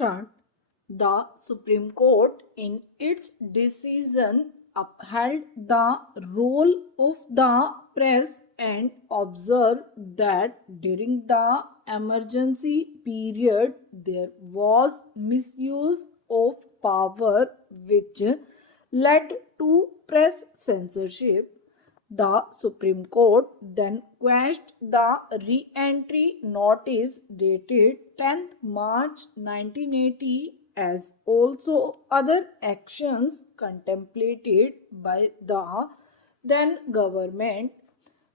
Start. The Supreme Court in its decision upheld the role of the press and observed that during the emergency period there was misuse of power which led to press censorship. The Supreme Court then quashed the re-entry notice dated 10th March 1980 as also other actions contemplated by the then government.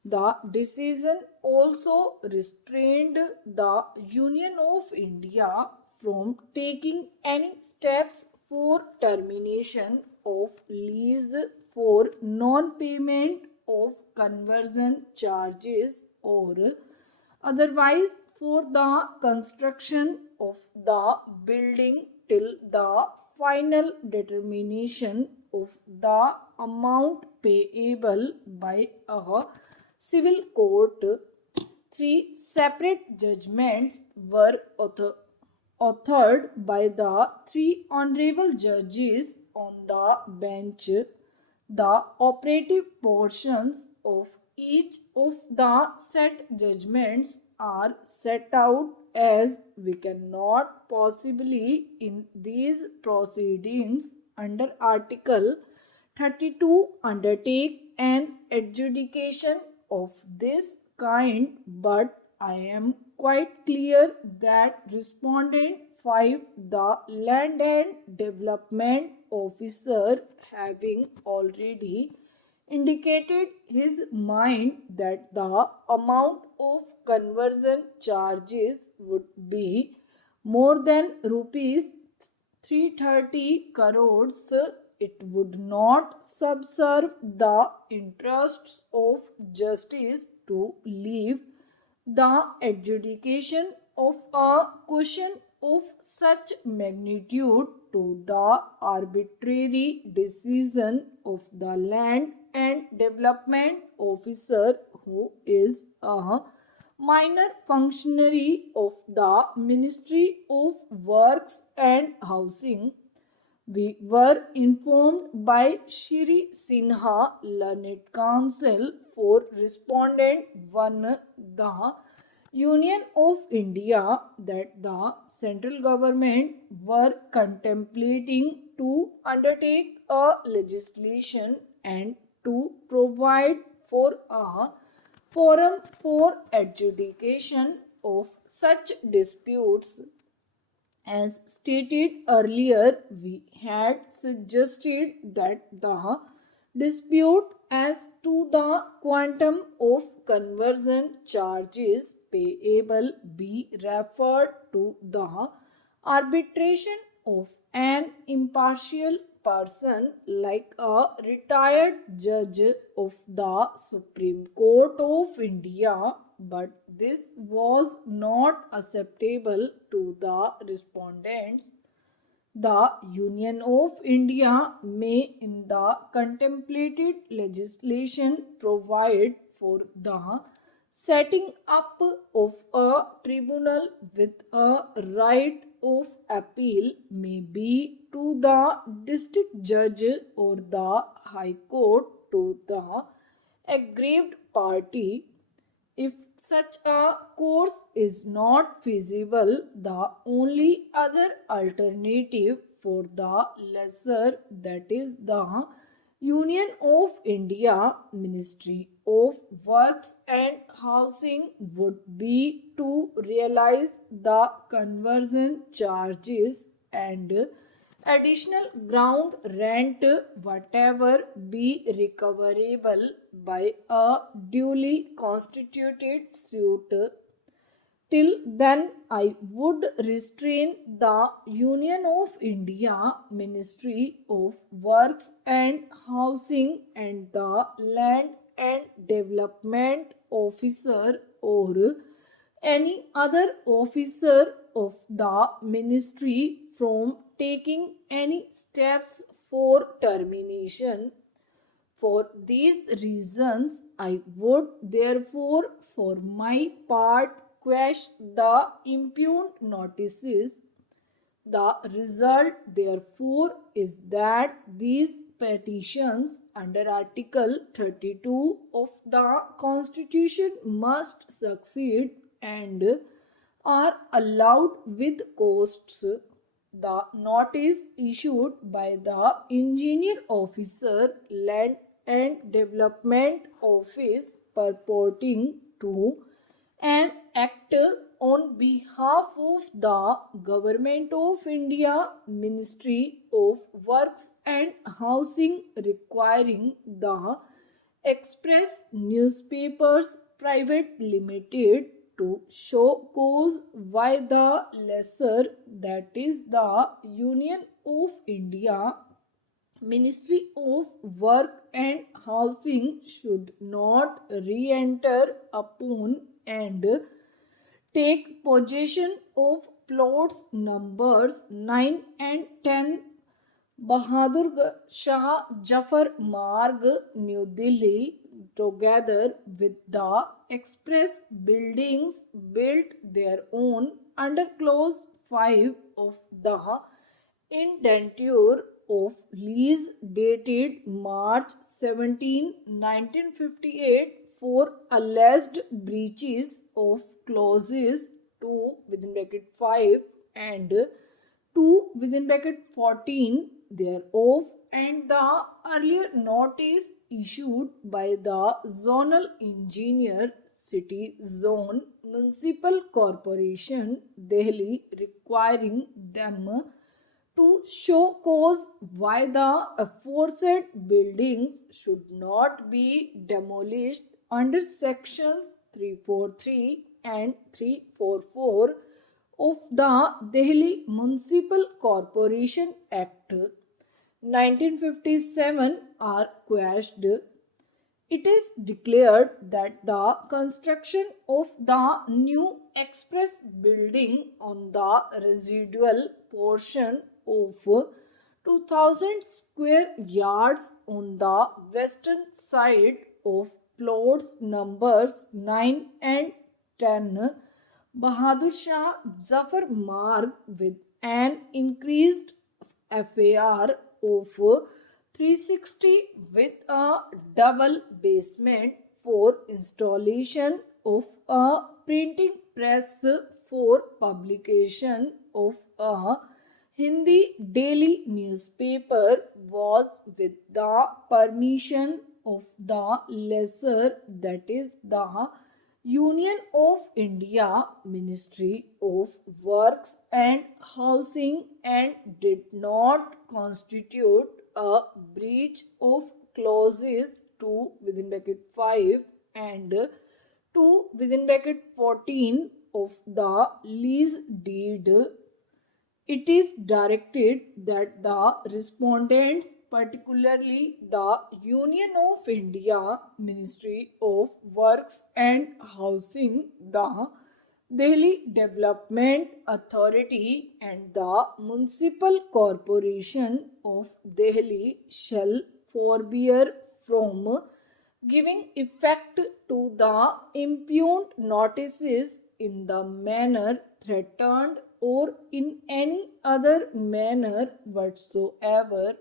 The decision also restrained the Union of India from taking any steps for termination of lease for non-payment of conversion charges or otherwise for the construction of the building till the final determination of the amount payable by a civil court. Three separate judgments were authored by the three honorable judges on the bench. The operative portions of each of the set judgments are set out as we cannot possibly in these proceedings under Article 32 undertake an adjudication of this kind, but I am quite clear that Respondent 5, the Land and Development Officer, having already indicated his mind that the amount of conversion charges would be more than rupees 330 crores, it would not subserve the interests of justice to leave the adjudication of a question of such magnitude to the arbitrary decision of the Land and Development Officer, who is a minor functionary of the Ministry of Works and Housing. We were informed by Shri Sinha, Learned Counsel for Respondent 1, the Union of India, that the central government were contemplating to undertake a legislation and to provide for a forum for adjudication of such disputes. As stated earlier, we had suggested that the dispute as to the quantum of conversion charges payable be referred to the arbitration of an impartial person like a retired judge of the Supreme Court of India, but this was not acceptable to the respondents. The Union of India may in the contemplated legislation provide for the setting up of a tribunal with a right of appeal may be to the district judge or the high court to the aggrieved party. If such a course is not feasible, the only other alternative for the lesser, that is the Union of India Ministry of Works and Housing, would be to realize the conversion charges and additional ground rent whatever be recoverable by a duly constituted suit. Till then, I would restrain the Union of India Ministry of Works and Housing and the Land and Development Officer or any other officer of the ministry from taking any steps for termination. For these reasons, I would therefore, for my part, quash the impugned notices. The result, therefore, is that these petitions under Article 32 of the Constitution must succeed and are allowed with costs. The notice issued by the Engineer Officer, Land and Development Office purporting to an act on behalf of the Government of India, Ministry of Works and Housing, requiring the Express Newspapers Private Limited to show cause why the lesser, that is the Union of India, Ministry of Work and Housing, should not re-enter upon and take possession of plots numbers 9 and 10 Bahadur Shah Jafar Marg, New Delhi, together with the express buildings built their own under clause 5 of the indenture of lease dated March 17, 1958, for alleged breaches of clauses 2 within bracket 5 and 2 within bracket 14 thereof, and the earlier notice issued by the zonal engineer, City Zone Municipal Corporation, Delhi, requiring them to show cause why the aforesaid buildings should not be demolished under sections 343 and 344 of the Delhi Municipal Corporation Act 1957 are quashed. It is declared that the construction of the new express building on the residual portion of 2000 square yards on the western side of plots numbers 9 and 10 Bahadur Shah Zafar Marg, with an increased FAR of 360 with a double basement for installation of a printing press for publication of a Hindi daily newspaper, was with the permission of the lessor, that is the Union of India, Ministry of Works and Housing, and did not constitute a breach of clauses 2 within bracket 5 and 2 within bracket 14 of the lease deed. It is directed that the respondents, particularly the Union of India, Ministry of Works and Housing, the Delhi Development Authority and the Municipal Corporation of Delhi, shall forbear from giving effect to the impugned notices in the manner threatened or in any other manner whatsoever.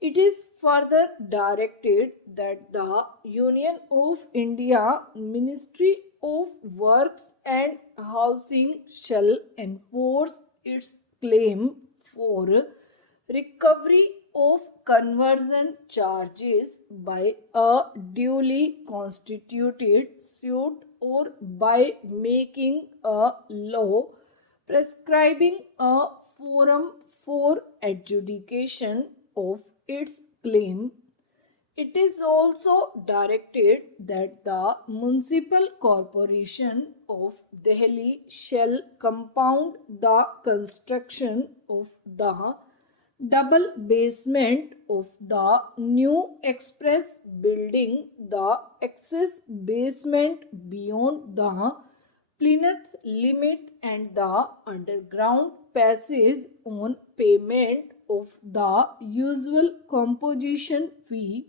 It is further directed that the Union of India, Ministry of Works and Housing, shall enforce its claim for recovery of conversion charges by a duly constituted suit or by making a law prescribing a forum for adjudication of its claim. It is also directed that the Municipal Corporation of Delhi shall compound the construction of the double basement of the new express building, the excess basement beyond the plinth limit, and the underground passage on payment of the usual composition fee.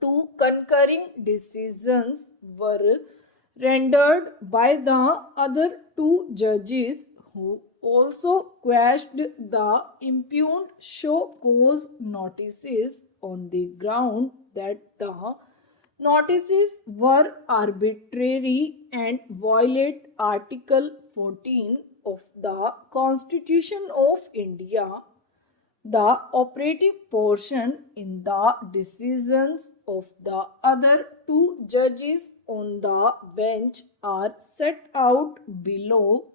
Two concurring decisions were rendered by the other two judges, who also quashed the impugned show cause notices on the ground that the notices were arbitrary and violate Article 14 of the Constitution of India. The operative portion in the decisions of the other two judges on the bench are set out below.